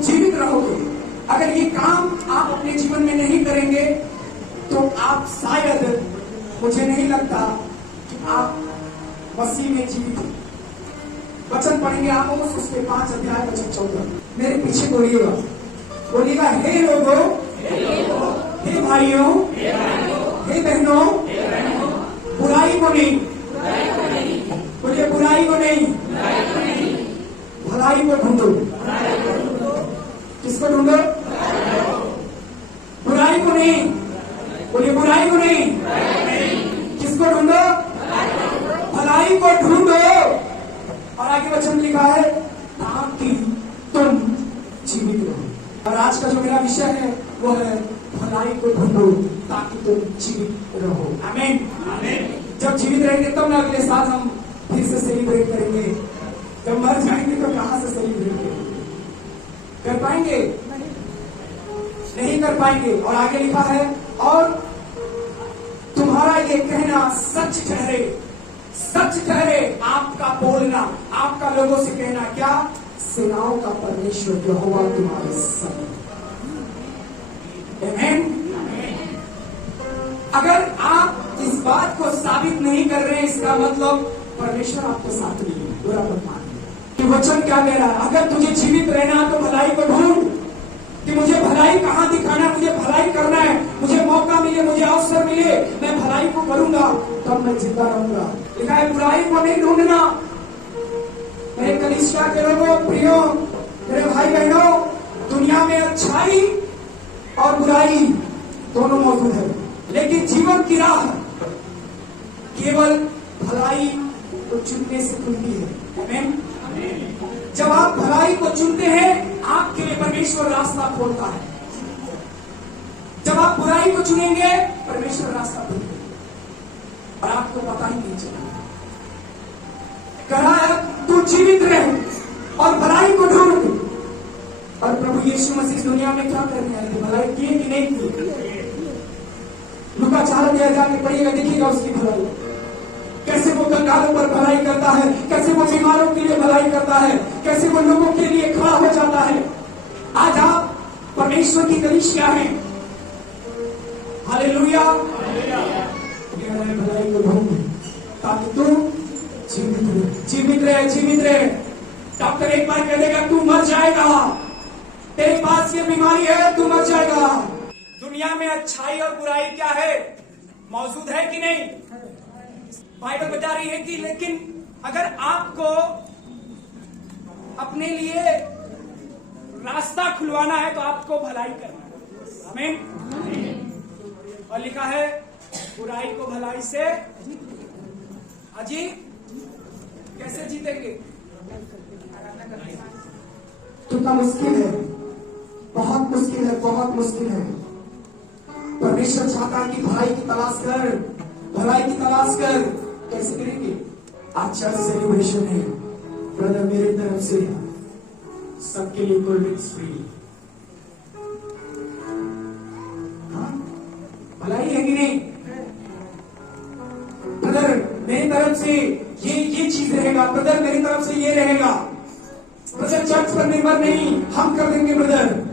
तुम जीवित रहोगे। अगर ये काम आप अपने जीवन में नहीं करेंगे तो आप शायद, मुझे नहीं लगता कि आप मसीह में जीवित हो। वचन पढ़ेंगे आप उसके 5 अध्याय वचन 14। मेरे पीछे बोलिएगा, बोलिएगा, हे लोगों, हे भाइयों, हे बहनों, बुराई को नहीं, बोलिए बुराई को नहीं, भलाई को ढूंढो। किसको ढूंढो? बुराई को नहीं, बोलिए बुराई को नहीं, किसको ढूंढो? भलाई को ढूंढो। और आगे वचन लिखा है, ताकि तुम जीवित रहो। और आज का जो मेरा विषय है वो है भलाई को ढूंढो ताकि तुम जीवित रहो। आमीन। जब जीवित रहेंगे तब ना अगले साल हम फिर से सेलिब्रेट करेंगे। जब मर जाएंगे तो कहां से सेलिब्रेट करेंगे? कर पाएंगे? नहीं कर पाएंगे। और आगे लिखा है, और तुम्हारा ये कहना सच ठहरे, सच ठहरे, आपका बोलना, आपका लोगों से कहना, क्या? सेनाओं का परमेश्वर यहोवा तुम्हारे संग। आमीन। अगर आप इस बात को साबित नहीं कर रहे हैं, इसका मतलब परमेश्वर आपके साथ नहीं है। बुरा मत मानिए। वचन क्या कह रहा है? अगर तुझे जीवित रहना तो भलाई को ढूंढ, कि मुझे भलाई कहां दिखाना, मुझे भलाई करना है, मुझे मौका मिले, मुझे अवसर मिले, मैं भलाई को करूंगा, तब मैं जिंदा रहूंगा। लिखा है बुराई को नहीं ढूंढना। मेरे कलीसिया के लोगों, प्रियो, मेरे भाई बहनों, दुनिया में अच्छाई और बुराई दोनों मौजूद है, लेकिन जीवन की राह केवल भलाई को चुनने से खुलती है। आमीन। जब आप भलाई को चुनते हैं, आपके लिए परमेश्वर रास्ता खोलता है। जब आप बुराई को चुनेंगे, परमेश्वर रास्ता खोलता है और आपको पता ही नहीं चलेगा। कहा है तू जीवित रह और भलाई को ढूंढ। और प्रभु यीशु मसीह दुनिया में क्या करने आए थे? भलाई किए कि नहीं किए? लुका 4 में जाके पढ़िएगा, देखिएगा उसकी भलाई, कैसे वो कंगालों पर भलाई करता है, कैसे वो बीमारों के लिए भलाई करता है, कैसे वो लोगों के लिए खड़ा हो जाता है। आज आप परमेश्वर की कलीसिया हैं। हालेलुया। भलाई को ढूंढ ताकि तू जीवित रहे, जीवित रहे, जीवित रहे। डॉक्टर एक बार कह देगा तू मर जाएगा, तेरे पास ये बीमारी है, तू मर जाएगा। दुनिया में अच्छाई और बुराई क्या है? मौजूद है कि नहीं? बाइबल बता रही है कि, लेकिन अगर आपको अपने लिए रास्ता खुलवाना है तो आपको भलाई करना है। आमीन। और लिखा है बुराई को भलाई से अजी कैसे जीतेंगे? कितना मुश्किल है, बहुत मुश्किल है, बहुत मुश्किल है। परमेश्वर चाहता है कि भलाई की तलाश कर, भलाई की तलाश कर। कैसे करेंगे? आज चर्च सेलिब्रेशन है ब्रदर, मेरे तरफ से सबके लिए कोल्ड ड्रिंक्स फ्री। हाँ, भलाई है कि नहीं ब्रदर? मेरी तरफ से ये चीज रहेगा ब्रदर, मेरी तरफ से ये रहेगा ब्रदर। चर्च पर निर्भर नहीं, हम कर देंगे ब्रदर।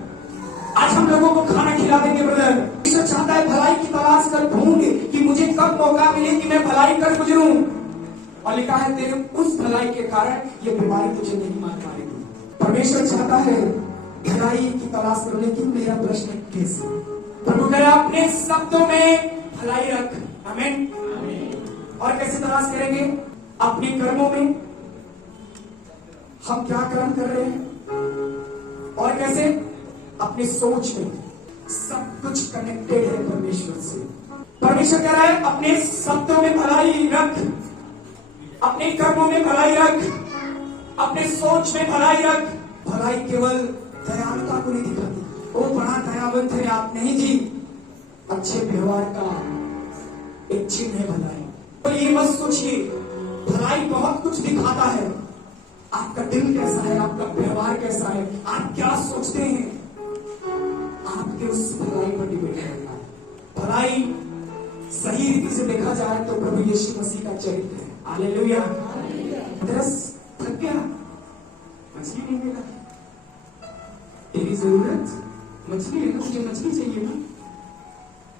आज हम लोगों को खाना खिला देंगे ब्रदर। ईश्वर चाहता है भलाई की तलाश कर, ढूंढ कि मुझे कब मौका मिले कि मैं भलाई कर गुजरूं। और लिखा है तेरे उस भलाई के कारण ये बीमारी तुझे नहीं मार पाएगी। परमेश्वर चाहता है भलाई की तलाश कर, लेकिन मेरा प्रश्न कैसे? प्रभु कह रहा अपने शब्दों में भलाई रख। आमीन। और कैसे तलाश करेंगे? अपने कर्मों में, हम क्या कर्म कर रहे हैं, और कैसे? अपनी सोच में। सब कुछ कनेक्टेड है परमेश्वर से। परमेश्वर कह रहा है अपने शब्दों में भलाई रख, अपने कर्मों में भलाई रख, अपने सोच में भलाई रख। भलाई केवल दयालुता को नहीं दिखाती, वो बड़ा दयावंत है आप नहीं जी। अच्छे व्यवहार का एक चिन्ह है भलाई। तो ये मत सोचिए, भलाई बहुत कुछ दिखाता है। आपका दिल कैसा है, आपका व्यवहार कैसा है, आप क्या सोचते हैं, आपके उस भलाई पर डिपेंड करता है। भलाई सही रीति से देखा जाए तो प्रभु यीशु मसीह का चरित्र है। हालेलुया। दस थक गया, मछली नहीं मिला, जरूरत मछली है ना, मुझे मछली चाहिए ना,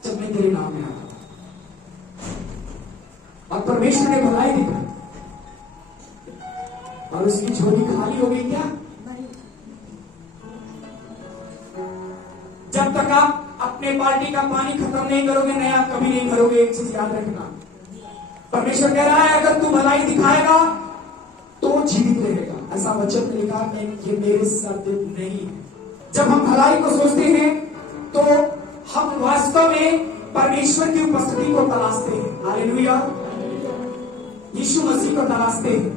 जब मैं तेरे नाम में आता। और परमेश्वर ने भलाई दिखाई और उसकी झोली खाली हो गई क्या? नहीं। जब तक आप अपने बाल्टी का पानी खत्म नहीं करोगे, नया कभी नहीं भरोगे। एक चीज याद रखना, परमेश्वर कह रहा है अगर तू भलाई दिखाएगा तो जीवित रहेगा। ऐसा वचन में लिखा, ये मेरे शब्द नहीं है। जब हम भलाई को सोचते हैं तो हम वास्तव में परमेश्वर की उपस्थिति को तलाशते हैं। हालेलुया, यीशु मसीह को तलाशते हैं।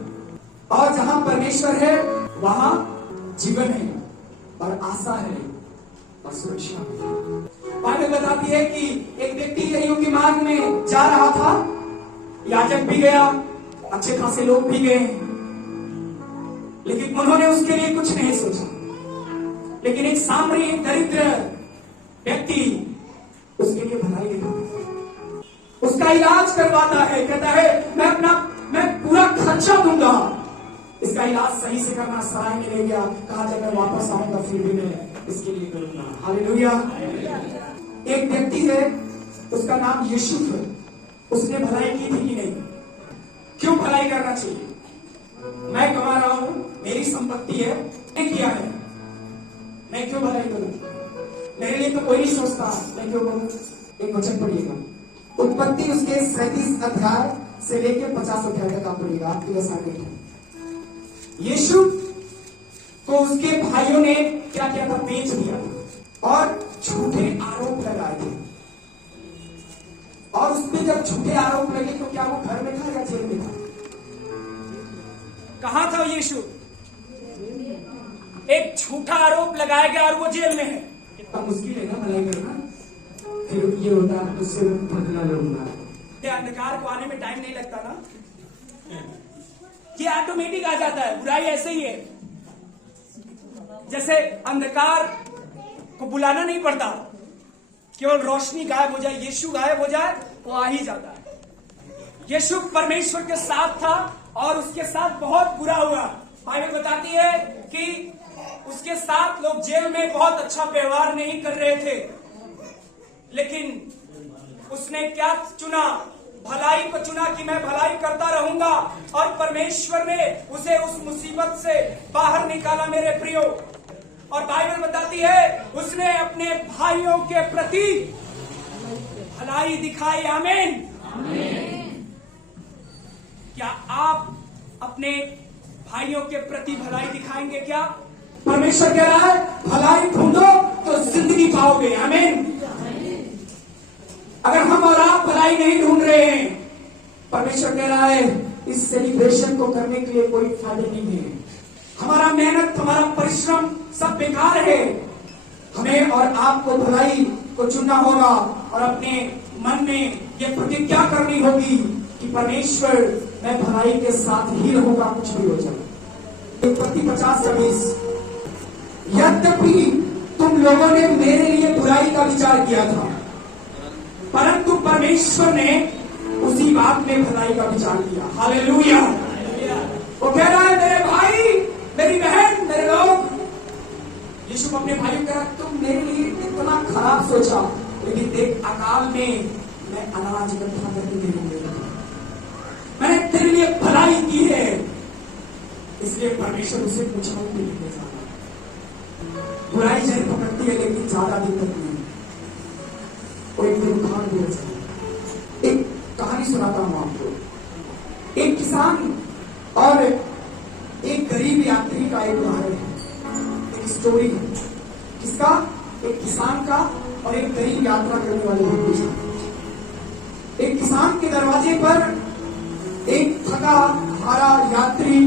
और जहां परमेश्वर है वहां जीवन है और आशा है और सुरक्षा है। बाइबल बताती है कि एक व्यक्ति यरीहो के मार्ग में जा रहा था, याजक भी गया, अच्छे खासे लोग भी गए, लेकिन उन्होंने उसके लिए कुछ नहीं सोचा। लेकिन एक सामरी, एक दरिद्र व्यक्ति उसके लिए भलाई दिखाता, उसका इलाज करवाता है, कहता है मैं पूरा खर्चा दूंगा, इसका इलाज सही से करना। सराय में ले गया, कहा जब मैं वापस आऊंगा फिर भी मैं इसके लिए करूंगा। हालेलुया। एक व्यक्ति है, उसका नाम यूसुफ है, उसने भलाई की थी कि नहीं? क्यों भलाई करना चाहिए? मैं कमा रहा हूं, मेरी संपत्ति है, मैंने किया है, मैं क्यों भलाई करूं? मेरे लिए तो कोई नहीं सोचता, मैं क्यों करूं? एक वचन पढ़िएगा, उत्पत्ति उसके 37 अध्याय से लेकर 50 अध्याय तक आप पढ़िएगा, आपके असाइनमेंट है। यूसुफ को उसके भाइयों ने क्या किया था? बेच दिया था और झूठे आरोप लगाए थे। और उस पर जब झूठे आरोप लगे तो क्या वो घर में था या जेल में था? कहां था यूसुफ? एक झूठा आरोप लगाया गया और वो जेल में है। कितना मुश्किल है ना भलाई करना। फिर ये होता है उससे भगना लड़ना। अंधकार को आने में टाइम नहीं लगता ना, ये ऑटोमेटिक आ जाता है। बुराई ऐसे ही है, जैसे अंधकार को बुलाना नहीं पड़ता, केवल रोशनी गायब हो जाए, यीशु गायब हो जाए, वो आ ही जाता है। यीशु परमेश्वर के साथ था और उसके साथ बहुत बुरा हुआ। बाइबल बताती है कि उसके साथ लोग जेल में बहुत अच्छा व्यवहार नहीं कर रहे थे, लेकिन उसने क्या चुना? भलाई को चुना कि मैं भलाई करता रहूंगा। और परमेश्वर ने उसे उस मुसीबत से बाहर निकाला मेरे प्रियो। और बाइबल बताती है उसने अपने भाइयों के प्रति भलाई दिखाई। आमीन। क्या आप अपने भाइयों के प्रति भलाई दिखाएंगे? क्या परमेश्वर कह रहा है भलाई ढूंढो तो जिंदगी पाओगे। आमीन। अगर हम और आप भलाई नहीं ढूंढ रहे हैं, परमेश्वर कह रहा है इस सेलिब्रेशन को करने के लिए कोई फायदा नहीं है। हमारा मेहनत, हमारा परिश्रम सब बेकार है। हमें और आपको भलाई को चुनना होगा और अपने मन में ये प्रतिज्ञा करनी होगी कि परमेश्वर मैं भलाई के साथ ही रहूंगा, कुछ भी हो जाए। उत्पत्ति 50:20, यद्यपि तुम लोगों ने मेरे लिए बुराई का विचार किया था, परंतु परमेश्वर ने उसी बात में भलाई का विचार किया। हालेलुया। वो कह रहा है मेरे भाई, मेरी बहन, मेरे लोग, यीशु अपने भाई को कह रहा तुम मेरे लिए इतना खराब सोचा, लेकिन देख अकाल में मैं अनाज इकट्ठा करके दे दूंगा। मैंने तेरे लिए भलाई की है, इसलिए परमेश्वर उसे पूछा भी नहीं जाता। बुराई जहर पकड़ती है लेकिन ज्यादा दिन तक नहीं। और एक दिन उदाहरण देना चाहिए। एक कहानी सुनाता हूं आपको। एक किसान और एक गरीब यात्री का एक उदाहरण है, एक स्टोरी है। किसका? एक किसान का और एक गरीब यात्रा करने वाले व्यक्ति का। एक किसान के दरवाजे पर एक थका हारा यात्री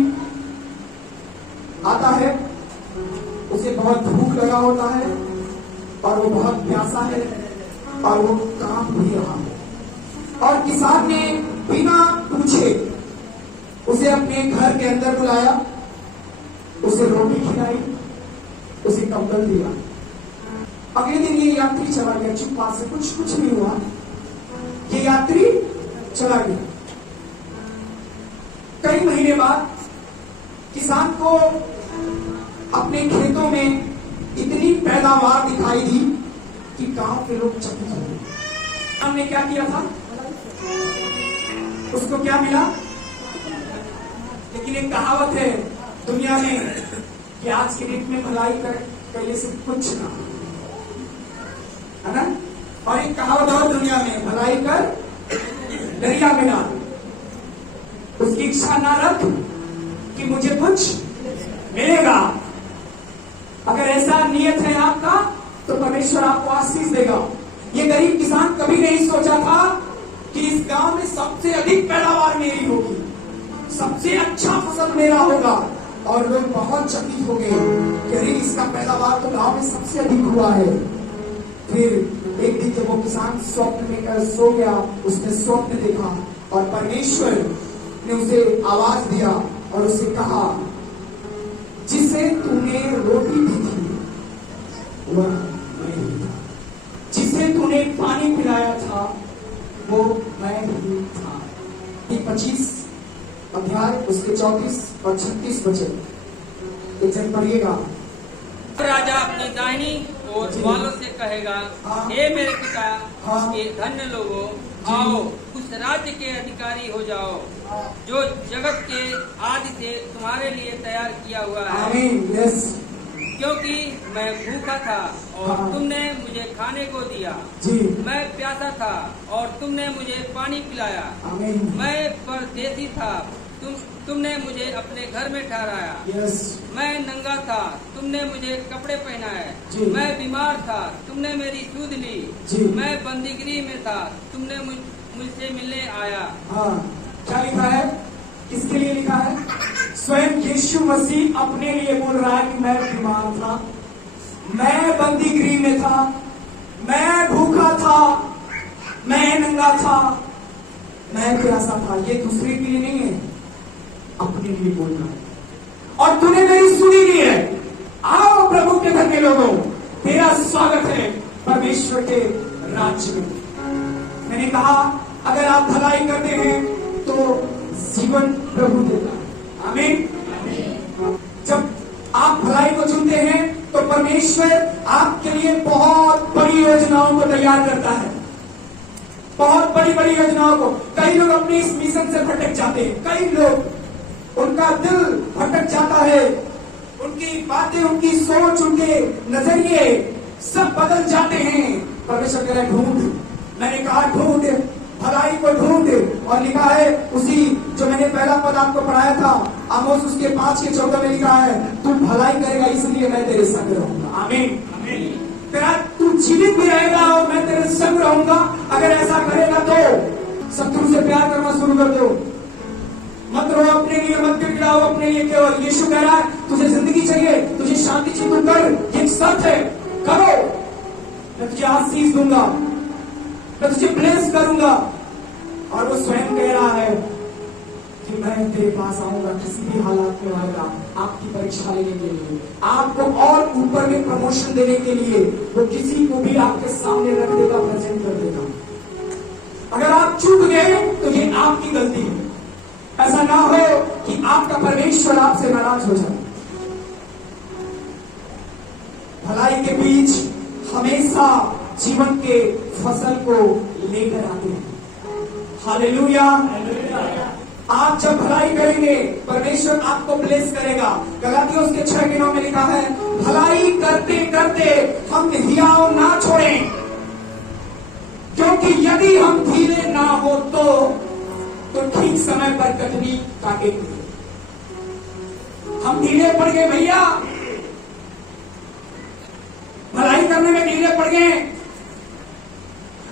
आता है। उसे बहुत भूख लगा होता है और वो बहुत प्यासा है और वो काम भी रहा है। और किसान ने बिना पूछे उसे अपने घर के अंदर बुलाया, उसे रोटी खिलाई, उसे कंबल दिया। अगले दिन ये यात्री चला गया, चुपचाप से, कुछ नहीं हुआ। ये यात्री चला गया। कई महीने बाद किसान को अपने खेतों में इतनी पैदावार दिखाई दी कि गांव के लोग चकित हो गए। हमने क्या किया था, उसको क्या मिला। लेकिन एक कहावत है दुनिया में कि आज के डेट में भलाई करने से कुछ ना, है ना। और एक कहावत और दुनिया में, भलाई कर दरिया में डाल। उसकी इच्छा ना रख कि मुझे कुछ मिलेगा। अगर ऐसा नियत है आपका तो परमेश्वर आपको आशीष देगा। ये गरीब किसान कभी नहीं सोचा था कि इस गांव में सबसे अधिक पैदावार मेरी होगी, सबसे अच्छा फसल मेरा होगा। और लोग बहुत चकित हो गए कि अरे इसका पैदावार तो गांव में सबसे अधिक हुआ है। फिर एक दिन जब वो किसान स्वप्न में सो गया, उसने स्वप्न देखा और परमेश्वर ने उसे आवाज दिया और उसे कहा, जिसे तूने रोटी दी थी वह मैं ही था, जिसे तूने पानी पिलाया था वो मैं ही था। 25 अध्याय उसके 34 और 36 वचन एक जन पढ़िएगा। राजा अपनी दाहिनी और वालों से कहेगा, हाँ। हे मेरे पिता हाँ। के धन्य लोगों, आओ उस राज्य के अधिकारी हो जाओ जो जगत के आदि से तुम्हारे लिए तैयार किया हुआ है। आमीन। यस। क्योंकि मैं भूखा था और हाँ। तुमने मुझे खाने को दिया, जी। मैं प्यासा था और तुमने मुझे पानी पिलाया, आमीन। मैं परदेसी था, तुमने मुझे अपने घर में ठहराया, यस। मैं नंगा था, तुमने मुझे कपड़े जी। पहनाए, मैं बीमार था, तुमने मेरी सुध ली, जी। मैं बंदीगिरी में था, तुमने मुझसे मिलने आया। हाँ, क्या लिखा है, किसके लिए लिखा है। स्वयं यीशु मसीह अपने लिए बोल रहा है कि मैं बीमार था, मैं बंदीगिरी में था, मैं भूखा था, मैं नंगा था, मैं प्यासा था। ये दूसरे के लिए नहीं है, अपने लिए बोलना है। और तूने मेरी सुनी ली है। आओ प्रभु के घर के लोगों, तेरा स्वागत है परमेश्वर के राज्य में। मैंने कहा अगर आप भलाई करते हैं तो जीवन प्रभु देता है। आमीन। जब आप भलाई को चुनते हैं तो परमेश्वर आपके लिए बहुत बड़ी योजनाओं को तैयार करता है, बहुत बड़ी बड़ी योजनाओं को। कई लोग अपने इस मिशन से भटक जाते हैं, कई लोग उनका दिल भटक जाता है, उनकी बातें, उनकी सोच, उनके नजरिए सब बदल जाते हैं। परमेश्वर कह रहा है ढूंढ। मैंने कहा ढूंढ, भलाई को ढूंढ। और लिखा है उसी जो मैंने पहला पद आपको पढ़ाया था, आमोस उसके 5:14 में लिखा है, तू भलाई करेगा इसलिए मैं तेरे संग रहूंगा। आमीन। तेरा तू जीवित भी रहेगा और मैं तेरे संग रहूंगा। अगर ऐसा करेगा तो शत्रु से प्यार करना शुरू कर दो, मत रो अपने लिए, मत गिड़गिड़ाओ अपने लिए। केवल यीशु कह रहा है तुझे जिंदगी चाहिए, तुझे शांति चाहिए, तू कर। एक सच है, करो, मैं तुझे आशीष दूंगा, मैं तुझे ब्लेस करूंगा। और वो स्वयं कह रहा है कि मैं तेरे पास आऊंगा, किसी भी हालात में आऊंगा, आपकी परीक्षा लेने के लिए, आपको और ऊपर में प्रमोशन देने के लिए। वो किसी को भी आपके सामने रख देगा, प्रेजेंट कर देगा। अगर आप चूक गए तो ये आपकी गलती है। ऐसा ना हो कि आपका परमेश्वर आपसे नाराज हो जाए। भलाई के बीच हमेशा जीवन के फसल को लेकर आते हैं। हालेलुया। आप जब भलाई करेंगे परमेश्वर आपको ब्लेस करेगा। गलातियों के 6:9 में लिखा है, भलाई करते करते हम हियाव ना छोड़ें, क्योंकि यदि हम धीरे ना हो तो ठीक समय पर कटनी काटेंगे। हम ढीले पड़ गए भैया, भलाई करने में ढीले पड़ गए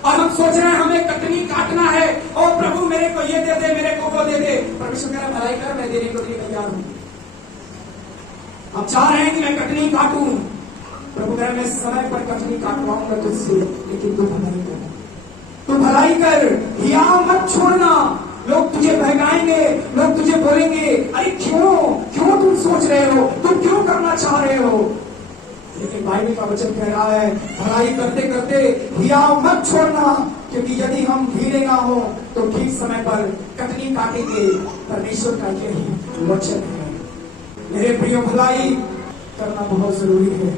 और हम सोच रहे हैं हमें कटनी काटना है। और प्रभु मेरे को ये दे दे, मेरे को वो दे दे। परमेश्वर कह रहा भलाई कर, मैं देने को लिए तैयार हूं। आप चाह रहे हैं कि मैं कटनी काटूं, प्रभु कह रहा मैं समय पर कटनी काटवाऊंगा तुझसे, लेकिन तू भलाई कर, तू भलाई कर, हियाव मत छोड़ना। लोग तुझे बहकाएंगे, लोग तुझे बोलेंगे, अरे क्यों तुम सोच रहे हो, तुम क्यों करना चाह रहे हो। लेकिन बाइबल का वचन कह रहा है भलाई करते करते हियाव मत छोड़ना, क्योंकि यदि हम धीरे ना हो तो ठीक समय पर कटनी काटेंगे। परमेश्वर का यही वचन है। मेरे प्रियो, भलाई करना बहुत जरूरी है।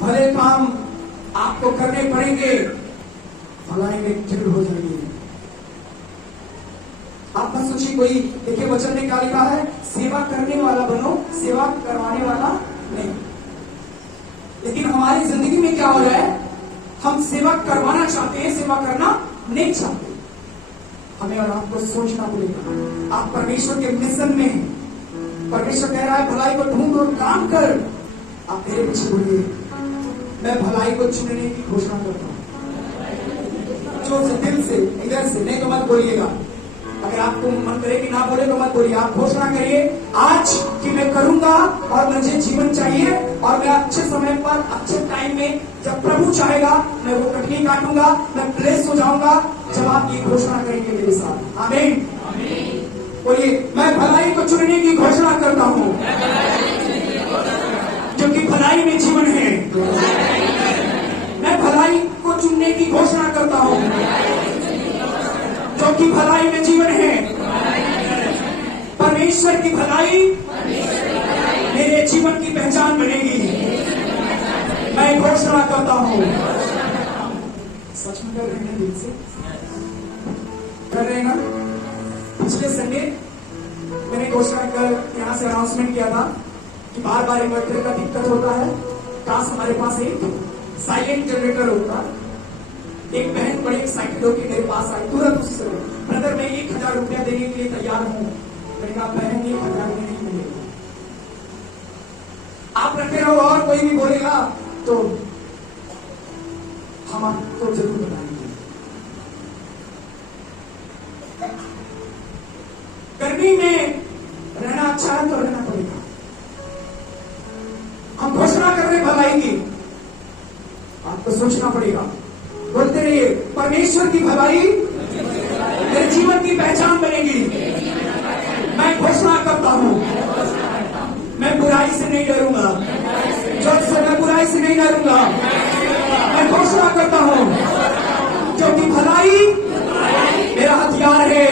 भले काम आपको करने पड़ेंगे, भलाई में दृढ़ हो जाएंगे। आप मत सोचिए कोई, देखिए वचन में क्या लिखा है, सेवा करने वाला बनो, सेवा करवाने वाला नहीं। लेकिन हमारी जिंदगी में क्या हो रहा है, हम सेवा करवाना चाहते हैं, सेवा करना नहीं चाहते। हमें और आपको सोचना पड़ेगा। आप परमेश्वर के मिशन में हैं। परमेश्वर कह रहा है भलाई को ढूंढ और काम कर। आप मेरे पीछे बोलिए, मैं भलाई को चुनने की घोषणा करता हूं, जो दिल से, इधर से, नहीं तो मत बोलिएगा। अगर आपको मन करे कि ना बोले तो मत बोलिए, आप घोषणा करिए आज कि मैं करूंगा और मुझे जीवन चाहिए और मैं अच्छे समय पर, अच्छे टाइम में, जब प्रभु चाहेगा मैं वो कटनी काटूंगा, मैं ब्लेस हो जाऊंगा। जब आप ये घोषणा करेंगे मेरे साथ, आमीन। बोलिए, मैं भलाई को चुनने की घोषणा करता हूँ, क्योंकि भलाई में जीवन है। मैं भलाई को चुनने की घोषणा करता हूँ, क्योंकि भलाई में जीवन है। परमेश्वर की भलाई मेरे जीवन की पहचान बनेगी। मैं घोषणा करता हूँ। सच में कर रहे हैं, दिल से कर रहे हैं ना। पिछले संडे मैंने घोषणा कर यहाँ से अनाउंसमेंट किया था कि बार बार इन्वर्टर का दिक्कत होता है, काश हमारे पास एक साइलेंट जनरेटर होता। एक बहन बड़ी एक्साइटेड होकर मेरे पास आई तुरंत उस समय, ब्रदर मैं 1000 रुपया देने के लिए तैयार हूं। मैंने कहा बहन 1000 में नहीं मिलेगा, आप रखे रहो और कोई भी बोलेगा तो हम आपको जरूर बताएंगे। गर्मी में रहना अच्छा है तो रहना पड़ेगा। हम घोषणा कर रहे भलाई की, आपको सोचना पड़ेगा। बोलते रहिए, परमेश्वर की भलाई मेरे जीवन की पहचान बनेगी। मैं घोषणा करता हूं, मैं बुराई से नहीं डरूंगा, जोर से मैं बुराई से नहीं डरूंगा। मैं घोषणा करता हूं, क्योंकि भलाई मेरा हथियार है।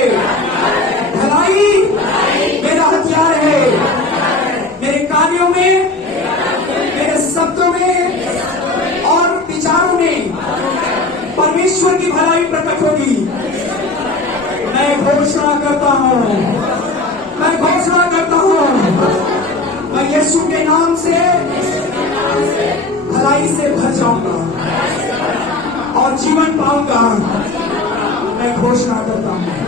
भलाई मेरा हथियार है। मेरे कार्यों में, मेरे शब्दों में और विचारों में परमेश्वर की भलाई प्रकट होगी। मैं घोषणा करता हूं, मैं घोषणा करता हूं, मैं यीशु के नाम से भलाई से भर जाऊंगा और जीवन पाऊंगा। मैं घोषणा करता हूं।